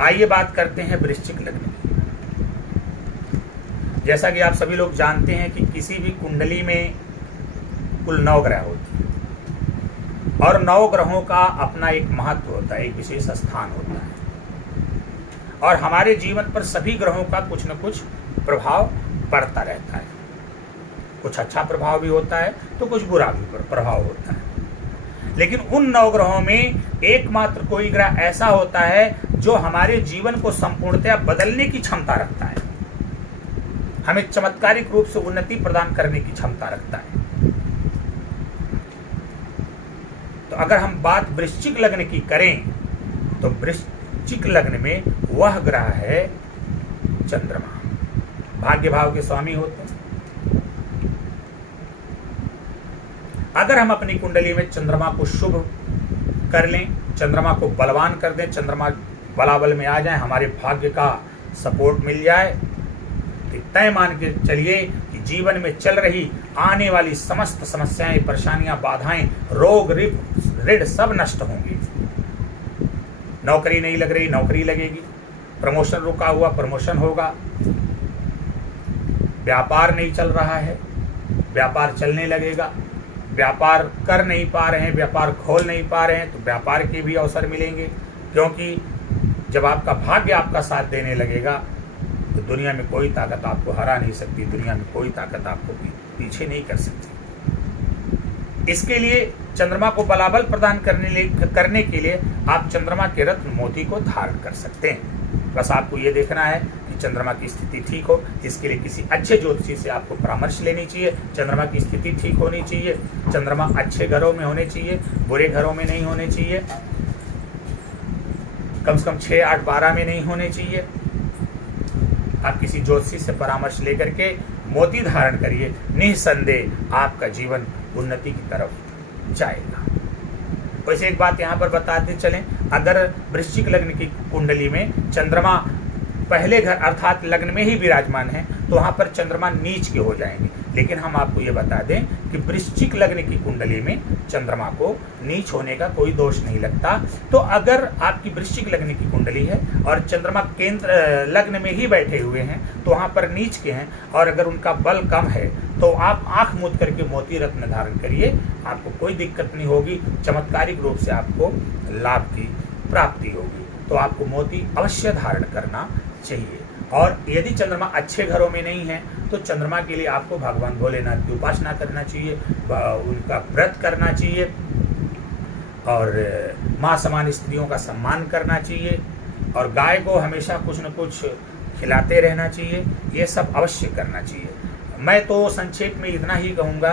आइए बात करते हैं वृश्चिक लग्न की। जैसा कि आप सभी लोग जानते हैं कि किसी भी कुंडली में कुल 9 ग्रह होते हैं और 9 ग्रहों का अपना एक महत्व होता है, एक विशेष स्थान होता है और हमारे जीवन पर सभी ग्रहों का कुछ न कुछ प्रभाव पड़ता रहता है। कुछ अच्छा प्रभाव भी होता है तो कुछ बुरा भी प्रभाव होता है। लेकिन उन 9 ग्रहों में एकमात्र कोई ग्रह ऐसा होता है जो हमारे जीवन को संपूर्णतया बदलने की क्षमता रखता है, हमें चमत्कारिक रूप से उन्नति प्रदान करने की क्षमता रखता है। तो अगर हम बात वृश्चिक लग्न की करें तो वृश्चिक लग्न में वह ग्रह है चंद्रमा। भाग्य भाव के स्वामी होते हैं। अगर हम अपनी कुंडली में चंद्रमा को शुभ कर लें, चंद्रमा को बलवान कर दें, चंद्रमा बलाबल में आ जाए, हमारे भाग्य का सपोर्ट मिल जाए, तो तय मान के चलिए कि जीवन में चल रही आने वाली समस्त समस्याएं, परेशानियां, बाधाएं, रोग, ऋण सब नष्ट होंगी। नौकरी नहीं लग रही, नौकरी लगेगी। प्रमोशन रुका हुआ, प्रमोशन होगा। व्यापार नहीं चल रहा है, व्यापार चलने लगेगा। व्यापार कर नहीं पा रहे हैं, व्यापार खोल नहीं पा रहे हैं, तो व्यापार के भी अवसर मिलेंगे। क्योंकि जब आपका भाग्य आपका साथ देने लगेगा तो दुनिया में कोई ताकत आपको हरा नहीं सकती, दुनिया में कोई ताकत आपको पीछे नहीं कर सकती। इसके लिए चंद्रमा को बलाबल प्रदान करने के लिए आप चंद्रमा के रत्न मोती को धारण कर सकते हैं। बस आपको ये देखना है कि चंद्रमा की स्थिति ठीक हो। इसके लिए किसी अच्छे ज्योतिषी से आपको परामर्श लेनी चाहिए। चंद्रमा की स्थिति ठीक होनी चाहिए, चंद्रमा अच्छे घरों में होने चाहिए, बुरे घरों में नहीं होने चाहिए, कम से कम 6, 8, 12 में नहीं होने चाहिए। आप किसी ज्योतिषी से परामर्श लेकर के मोती धारण करिए, निसंदेह आपका जीवन उन्नति की तरफ जाएगा। वैसे एक बात यहाँ पर बताते चलें, अगर वृश्चिक लग्न की कुंडली में चंद्रमा पहले घर अर्थात लग्न में ही विराजमान है तो वहाँ पर चंद्रमा नीच के हो जाएंगे। लेकिन हम आपको ये बता दें कि वृश्चिक लग्न की कुंडली में चंद्रमा को नीच होने का कोई दोष नहीं लगता। तो अगर आपकी वृश्चिक लग्न की कुंडली है और चंद्रमा केंद्र लग्न में ही बैठे हुए हैं तो वहाँ पर नीच के हैं और अगर उनका बल कम है तो आप आंख मूंद करके मोती रत्न धारण करिए, आपको कोई दिक्कत नहीं होगी। चमत्कारिक रूप से आपको लाभ की प्राप्ति होगी। तो आपको मोती अवश्य धारण करना चाहिए। और यदि चंद्रमा अच्छे घरों में नहीं है तो चंद्रमा के लिए आपको भगवान भोलेनाथ की उपासना करना चाहिए, उनका व्रत करना चाहिए और माँ समान स्त्रियों का सम्मान करना चाहिए और गाय को हमेशा कुछ न कुछ खिलाते रहना चाहिए। ये सब अवश्य करना चाहिए। मैं तो संक्षेप में इतना ही कहूँगा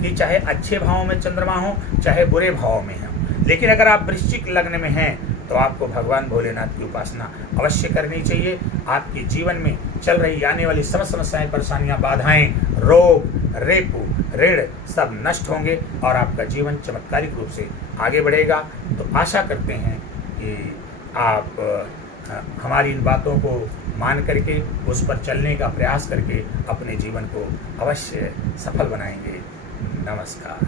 कि चाहे अच्छे भावों में चंद्रमा हो चाहे बुरे भावों में हो, लेकिन अगर आप वृश्चिक लग्न में हैं तो आपको भगवान भोलेनाथ की उपासना अवश्य करनी चाहिए। आपके जीवन में चल रही आने वाली समस्याएं, परेशानियां, बाधाएं, रोग, रेपू, ऋण सब नष्ट होंगे और आपका जीवन चमत्कारिक रूप से आगे बढ़ेगा। तो आशा करते हैं कि आप हमारी इन बातों को मान करके उस पर चलने का प्रयास करके अपने जीवन को अवश्य सफल बनाएंगे। नमस्कार।